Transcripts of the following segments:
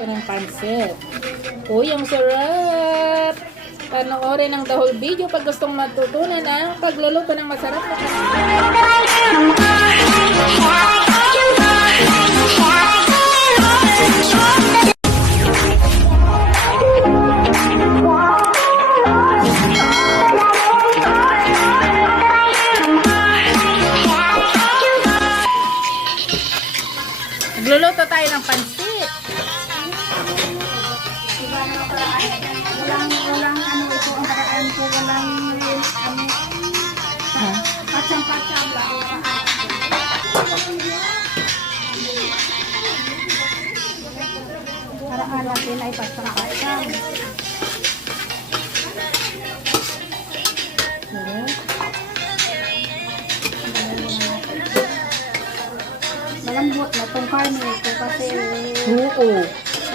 Magluluto ng pansit. Uy, ang sarap! Panoorin ang the whole video pag gustong matutunan ang pagluluto ng masarap na Magluluto tayo ng pansit. Walang ano ito, ang paraan ko, walang ano, patsang-patsang lang. Paraan natin ay patsang-patsang. Malambot na itong karne ko kasi Oo.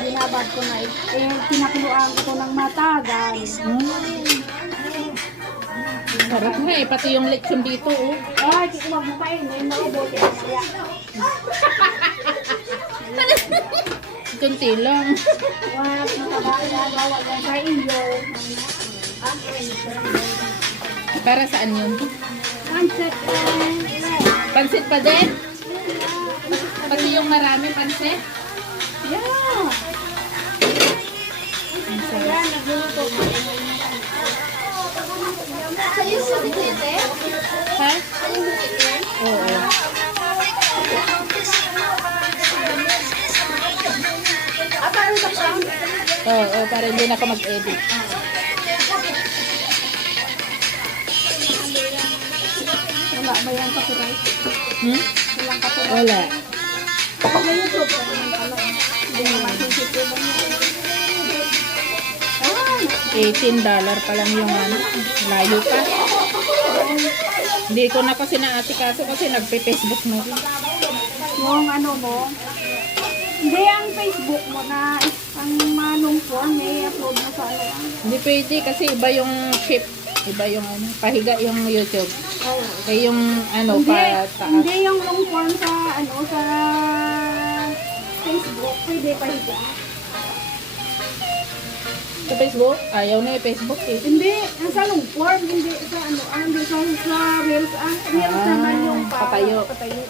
binabad ko na pinakuluan ko ng matagal. Sarap nga eh. Pati yung lechon dito. Oh. Ay, hindi ko magmukainin. Maubuti ang maya. Kunti lang. Wag, matabain na. Bawal yan sa iyo. Para saan yun? Pansit. Pansit pa din? Pati yung marami pansit? Yeah. Ayan, nagluluto ko. Ha? Oo. Parang tapang. Oo, para hindi na ako mag-edit. Wala ba yan copyright? Walang copyright. Wala. Sa YouTube pa naman pala. Hindi naman sensitive lang yan. $18 pa lang yung ano. Layo pa. Hindi ko na kasi naasikaso kasi nagpe-Facebook na rin. Yung ano mo, hindi ang Facebook mo na ang manong form, may upload mo sa ano yan. Hindi pwede kasi iba yung shape. Iba yung ano. Pahiga yung YouTube. Oh. Eh yung ano pa taas. Hindi yung long form sa ano sa Facebook, pwede pa higa. Sa Facebook? Ayaw na yung Facebook eh. Hindi, ang sa long form, hindi sa ano, hindi sa reels, reels naman yung patayo. patayo.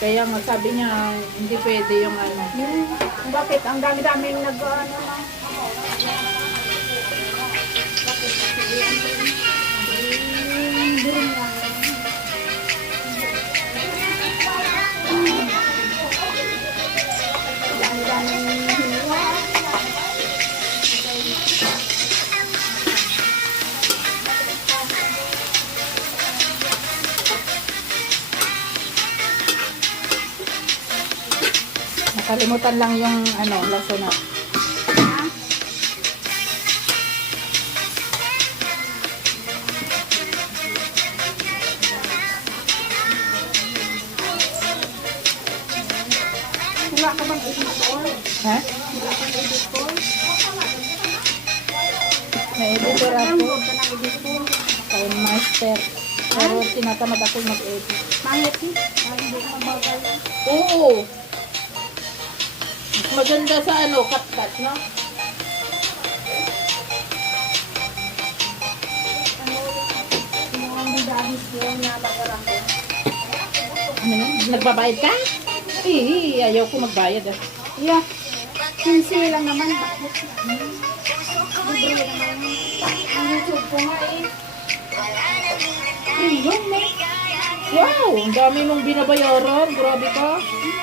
Kaya nga sabi niya hindi pwede yung ano. Bakit? Ang dami-daming nag-ano na. Nakalimutan lang yung ano, lasuna. Wala ka bang editor? Ha? Wala kang editor? May editor Ang ako. huwag ka ng editor. Kay master. Pero tinatamad ako mag-edit. Pangit eh. Hindi ka mabagal. Oo. Mas maganda sa ano, cut-cut, no? Ang bidahis ko na bagarang ko. Ano na? Nagbabayad ka? Eh, ayaw ko magbayad ah. Yeah. 15 lang naman. Libre naman. Ang YouTube ko nga eh. Premium eh. Wow! Ang dami mong binabayaran. Grabe ka.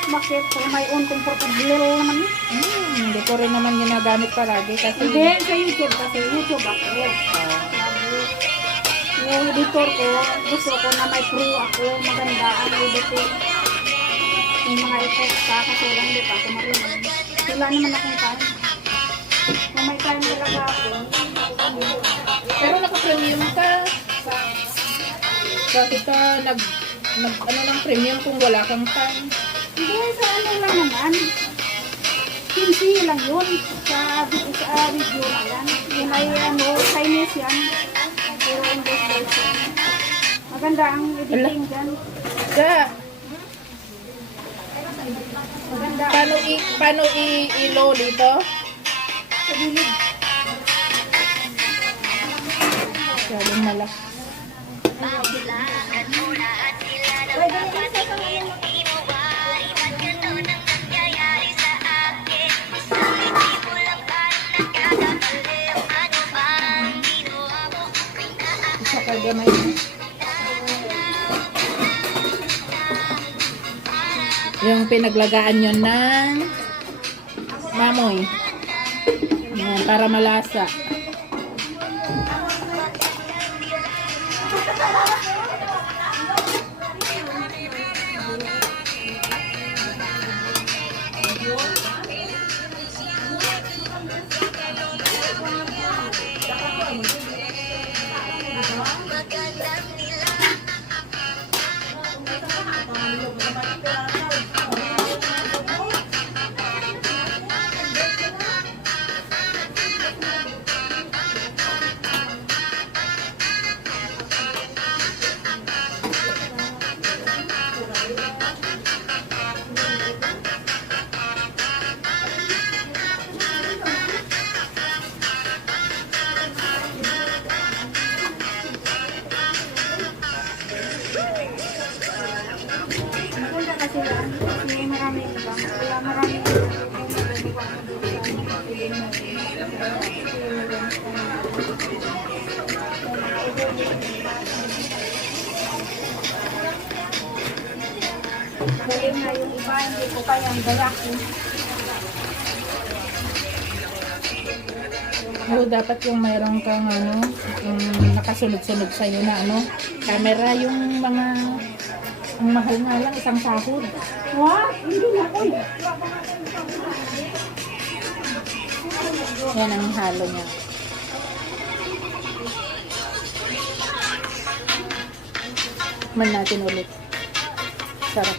Bakit? Kung may own comfortable naman eh. Hindi ko rin naman ginagamit palagi kasi... Hindi, sa YouTube kasi. YouTube ako. Yung editor ko, gusto ko na may pro ako. Maganda ang editor. May mga effects pa kasi lang di pa ako marunong. Wala naman akong time. Kung may time talaga ako. Pero naka-premium ka. Bakit ka ano ng premium kung wala kang time? Hindi, sa ano lang naman. 15 lang yun. Sa video na yan. Yun ay ano, Chinese yan. Pero English version. Maganda ang editing dyan. Ka. Maganda. Paano ilo dito? Sa gilid. Masyadong malaki. Ay, ganyan sa kanila. Isa ka gamay. Yung pinaglagaan yun ng mamoy. Yan, para malasa. Maganda kasi yan. Kasi maraming iba. Kaya maraming galing na yung iba, hindi ko kayang gayakin. Oo, dapat yung mayroon kang ano, yung nakasunod-sunod sa'yo na ano, camera, yung mga, ang mahal nga lang, isang sahod. What? Hindi na ko. Yan ang halo niya. Man natin ulit. Sarap.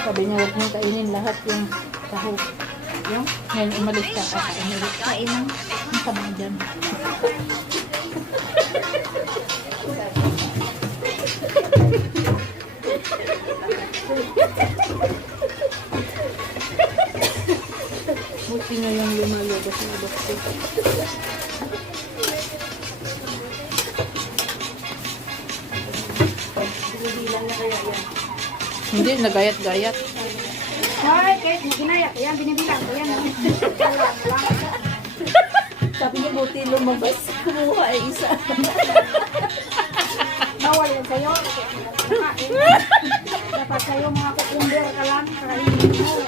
Sabi niya, huwag mong kainin lahat yung sahog. Yung? Ngayon umalis ka. Kainin. Ang sabang dyan. Buti nga yung lumalabas-labas ko. Hindi, nagayat-gayat. Hoy, kahit ginaya, yan, binibilang ko yan. Sabi niya, buti lumabas. Kumuha ay isa. Bawal yan sa'yo. Dapat sa'yo mga cucumber ka lang, kainin mo.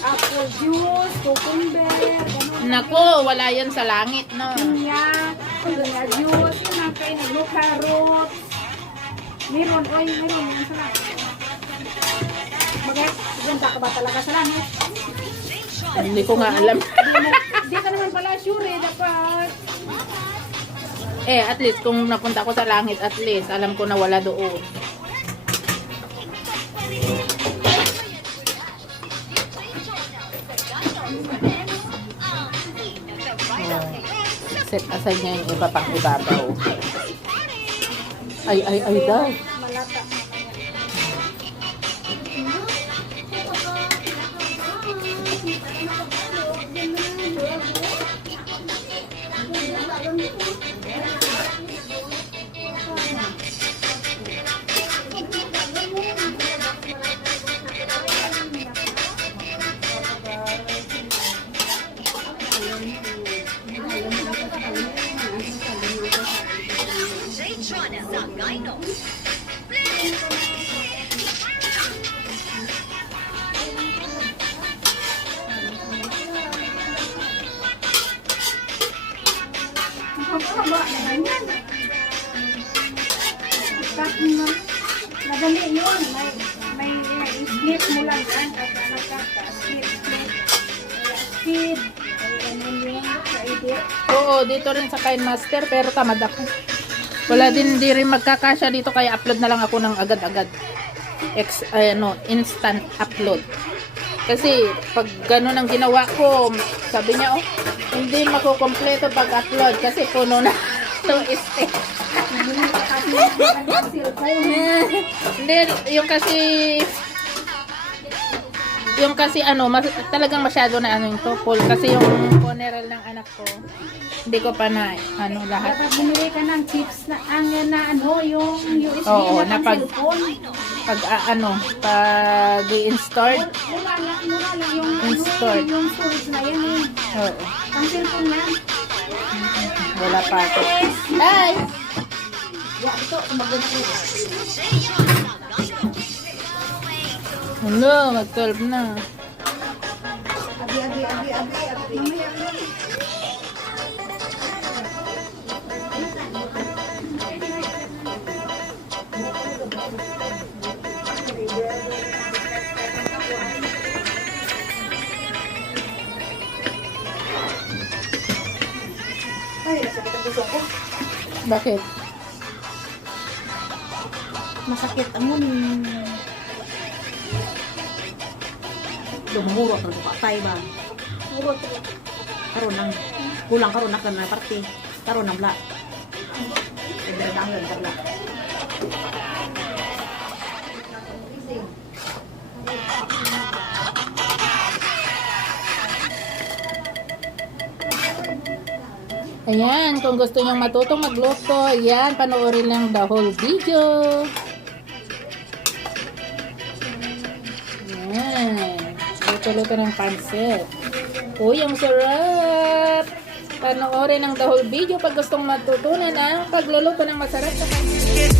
Apple juice, cucumber, gano'n. Nako, wala yan sa langit, no? Pinya juice, yun ang kainin mo, carrots. Meron, oy, meron, yung sarap. Bakit? Ganda ka ba talaga sa langit? Hindi ko nga alam. Hindi ka naman pala sure, dapat. Eh, at least, kung napunta ko sa langit, at least, alam ko na wala doon. Oh. Set aside niya yung iba pang ibabaw. Ay daw. Malata. Haba na ganyan. Madali yun. May split mo lang yan. Speed. Ganun yun. Sa edit. Oo, dito rin sa Kind Master, pero tamad ako. Wala din, di rin magkakasya dito, kaya upload na lang ako ng agad-agad. Instant upload. Kasi, pag gano'n ang ginawa ko, sabi niya, hindi makukompleto pag upload kasi puno na. So, este. Nabili ka kasi ng cellphone. Hindi, yung kasi ano, talagang masyado na ano yung to, full. Kasi yung funeral ng anak ko, hindi ko pa na, ano, lahat. Dapat bumili ka ng chips na, yung USB Oo, na napag- cellphone. Pag i-install. Mura lang yung, Installed. yung storage na yan eh. Oo, Ang cellphone na. wala pa ako. Hi! Hello, mag-12 na. Abi. Mamaya na. Bakit? Masakit amon. Dumuro ang patay ba? Urot. Karon nang kulang karon na kana parte. Karon nang bla. Ibra dang lang bla. Ayan, kung gusto nyong matutong magluto, ayan, panoorin lang the whole video. Ayan, luto-luto ng pansit. Uy, ang sarap! Panoorin ang the whole video pag gustong matutunan ang pagluluto ng masarap sa pansit.